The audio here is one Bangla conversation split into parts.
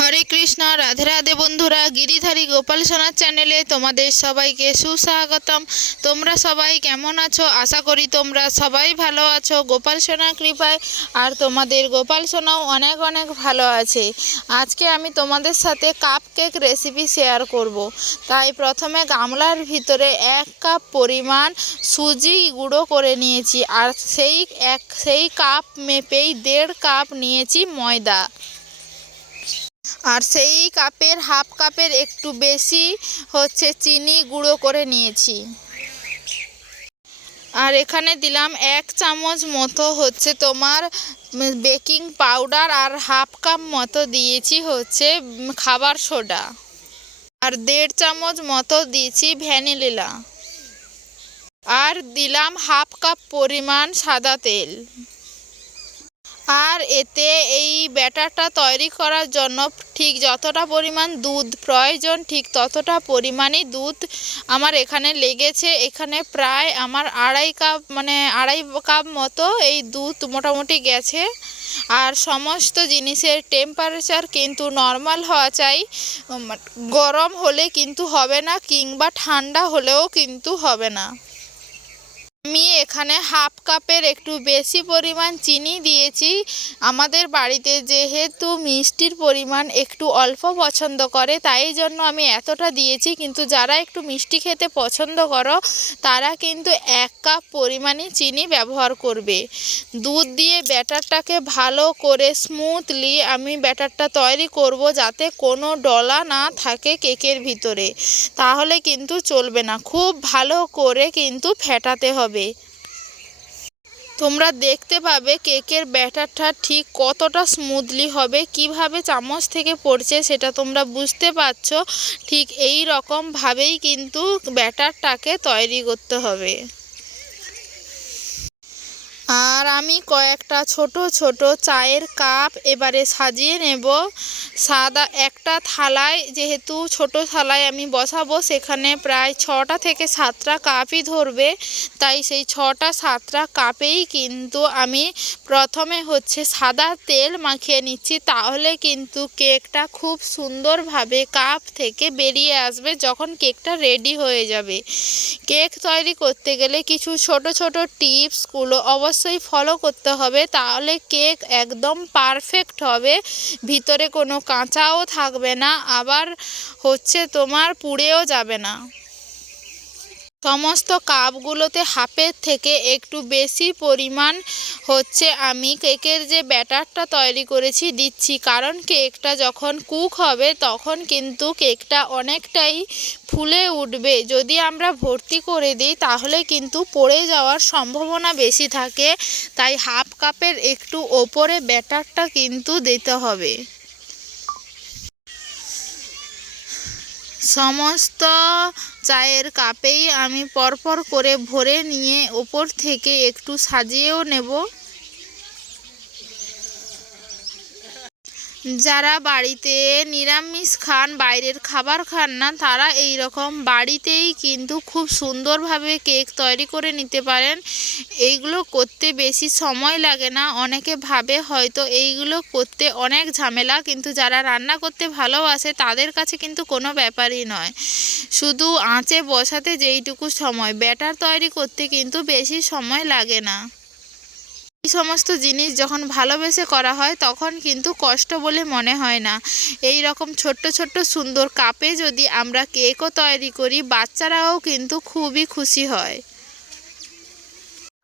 হরে কৃষ্ণ, রাধে রাধে বন্ধুরা, গিরিধারী গোপাল সোনার চ্যানেলে তোমাদের সবাইকে সুস্বাগতম। তোমরা সবাই কেমন আছো? আশা করি তোমরা সবাই ভালো আছো। গোপাল সোনার কৃপায় আর তোমাদের গোপাল সোনাও অনেক অনেক ভালো আছে। আজকে আমি তোমাদের সাথে কাপ কেক রেসিপি শেয়ার করব। তাই প্রথমে গামলার ভিতরে এক কাপ পরিমাণ সুজি গুঁড়ো করে নিয়েছি। আর সেই এক, সেই কাপ মেপেই দেড় কাপ নিয়েছি ময়দা। আর সেই কাপের হাফ কাপের একটু বেশি হচ্ছে চিনি গুঁড়ো করে নিয়েছি। আর এখানে দিলাম এক চামচ মতো হচ্ছে তোমার বেকিং পাউডার আর হাফ কাপ মতো দিয়েছি হচ্ছে খাবার সোডা। আর দেড় চামচ মতো দিয়েছি ভ্যানিলা আর দিলাম হাফ কাপ পরিমাণ সাদা তেল। আর এতে এই ব্যাটারটা তৈরি করার জন্য ঠিক যতটা পরিমাণ দুধ প্রয়োজন, ঠিক ততটা পরিমাণই দুধ আমার এখানে লেগেছে। এখানে প্রায় আমার আড়াই কাপ মানে আড়াই কাপ মতো এই দুধ মোটামুটি গেছে। আর সমস্ত জিনিসের টেম্পারেচার কিন্তু নর্মাল হওয়া চাই। গরম হলে কিন্তু হবে না, কিংবা ঠান্ডা হলেও কিন্তু হবে না। আমি এখানে হাফ কাপের একটু বেশি পরিমাণ চিনি দিয়েছি। আমাদের বাড়িতে যেহেতু মিষ্টির পরিমাণ একটু অল্প পছন্দ করে, তাই জন্য আমি এতটা দিয়েছি। কিন্তু যারা একটু মিষ্টি খেতে পছন্দ করো, তারা কিন্তু এক কাপ পরিমাণে চিনি ব্যবহার করবে। দুধ দিয়ে ব্যাটারটাকে ভালো করে স্মুথলি আমি ব্যাটারটা তৈরি করব যাতে কোনো ডলা না থাকে কেকের ভিতরে। তাহলে কিন্তু চলবে না। খুব ভালো করে কিন্তু ফেটাতে হবে। তোমরা দেখতে পাবে কেকের ব্যাটারটা ঠিক কতটা স্মুথলি হবে, কীভাবে চামচ থেকে পড়ছে সেটা তোমরা বুঝতে পারছ। ঠিক এই রকমভাবেই কিন্তু ব্যাটারটাকে তৈরি করতে হবে। আমি কয়েকটা ছোট ছোট চায়ের কাপ এবারে সাজিয়ে নেব। সাদা একটা থালায়, যেহেতু ছোট থালায় আমি বসাবো, সেখানে প্রায় ছটা থেকে সাতটা কাপই ধরবে। তাই সেই ছটা, সাতটা কাপেই কিন্তু আমি প্রথমে হচ্ছে সাদা তেল মাখিয়ে নিচ্ছি। তাহলে কিন্তু কেকটা খুব সুন্দরভাবে কাপ থেকে বেরিয়ে আসবে যখন কেকটা রেডি হয়ে যাবে। কেক তৈরি করতে গেলে কিছু ছোট ছোট টিপসগুলো অবশ্যই ফলো করতে হবে, তাহলে কেক একদম পারফেক্ট হবে। ভিতরে কোনো কাঁচাও থাকবে না, আবার হচ্ছে তোমার পুড়েও যাবে না। সমস্ত কাপগুলোতে হাফের থেকে একটু বেশি পরিমাণ হচ্ছে আমি কেকের যে ব্যাটারটা তৈরি করেছি দিচ্ছি। কারণ কেকটা যখন কুক হবে, তখন কিন্তু কেকটা অনেকটাই ফুলে উঠবে। যদি আমরা ভর্তি করে দিই, তাহলে কিন্তু পড়ে যাওয়ার সম্ভাবনা বেশি থাকে। তাই হাফ কাপের একটু ওপরে ব্যাটারটা কিন্তু দিতে হবে। সমস্ত চায়ের কাপেই আমি পরপর করে ভরে নিয়ে ওপর থেকে একটু সাজিয়েও নেব। যারা বাড়িতে নিরামিষ খান, বাইরের খাবার খান না, তারা এই রকম বাড়িতেই কিন্তু খুব সুন্দরভাবে কেক তৈরি করে নিতে পারেন। এইগুলো করতে বেশি সময় লাগে না, অনেকে ভাবে হয়তো এইগুলো করতে অনেক ঝামেলা, কিন্তু যারা রান্না করতে ভালোবাসে তাদের কাছে কিন্তু কোনো ব্যাপারই নয়। শুধু আঁচে বসাতে যেইটুকু সময়, ব্যাটার তৈরি করতে কিন্তু বেশি সময় লাগে না। এই সমস্ত জিনিস যখন ভালোবেসে করা হয়, তখন কিন্তু কষ্ট বলে মনে হয় না। এই রকম ছোট্ট ছোট্ট, সুন্দর কাপে যদি আমরা কেকও তৈরি করি, বাচ্চারাও কিন্তু খুবই খুশি হয়।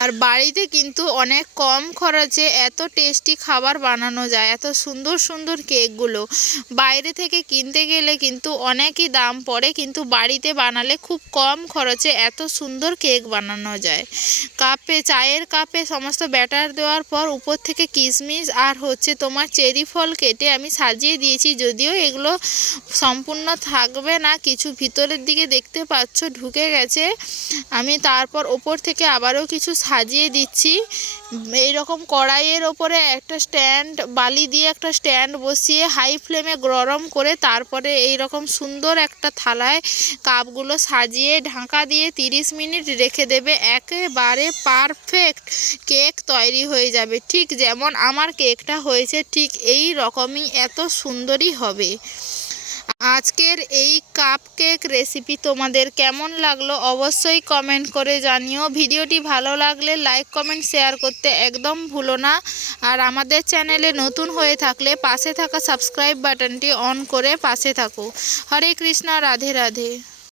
আর বাড়িতে কিন্তু অনেক কম খরচে এত টেস্টি খাবার বানানো যায়, এত সুন্দর সুন্দর কেকগুলো। বাইরে থেকে কিনতে গেলে কিন্তু অনেকই দাম পড়ে, কিন্তু বাড়িতে বানালে খুব কম খরচে এত সুন্দর কেক বানানো যায়। কাপে, চায়ের কাপে সমস্ত ব্যাটার দেওয়ার পর উপর থেকে কিশমিশ আর হচ্ছে তোমার চেরি ফল কেটে আমি সাজিয়ে দিয়েছি, যদিও এগুলো সম্পূর্ণ থাকবে না, কিছু ভিতরের দিকে দেখতে পাচ্ছ, ঢুকে গেছে। আমি তারপর ওপর থেকে আবারও কিছু সাজিয়ে দিচ্ছি। এই রকম কড়াইয়ের ওপরে একটা স্ট্যান্ড, বালি দিয়ে একটা স্ট্যান্ড বসিয়ে হাই ফ্লেমে গরম করে তারপরে এই রকম সুন্দর একটা থালায় কাপগুলো সাজিয়ে ঢাকা দিয়ে তিরিশ মিনিট রেখে দেবে। একেবারে পারফেক্ট কেক তৈরি হয়ে যাবে। ঠিক যেমন আমার কেকটা হয়েছে, ঠিক এই রকমই এত সুন্দরই হবে। আজকের এই কাপকেক রেসিপি তোমাদের কেমন লাগল অবশ্যই কমেন্ট করে জানিও। ভিডিওটি ভালো লাগলে লাইক কমেন্ট শেয়ার করতে একদম ভুলো না। আর আমাদের চ্যানেলে নতুন হয়ে থাকলে পাশে থাকা সাবস্ক্রাইব বাটনটি অন করে পাশে থাকো। হরে কৃষ্ণ, রাধে রাধে।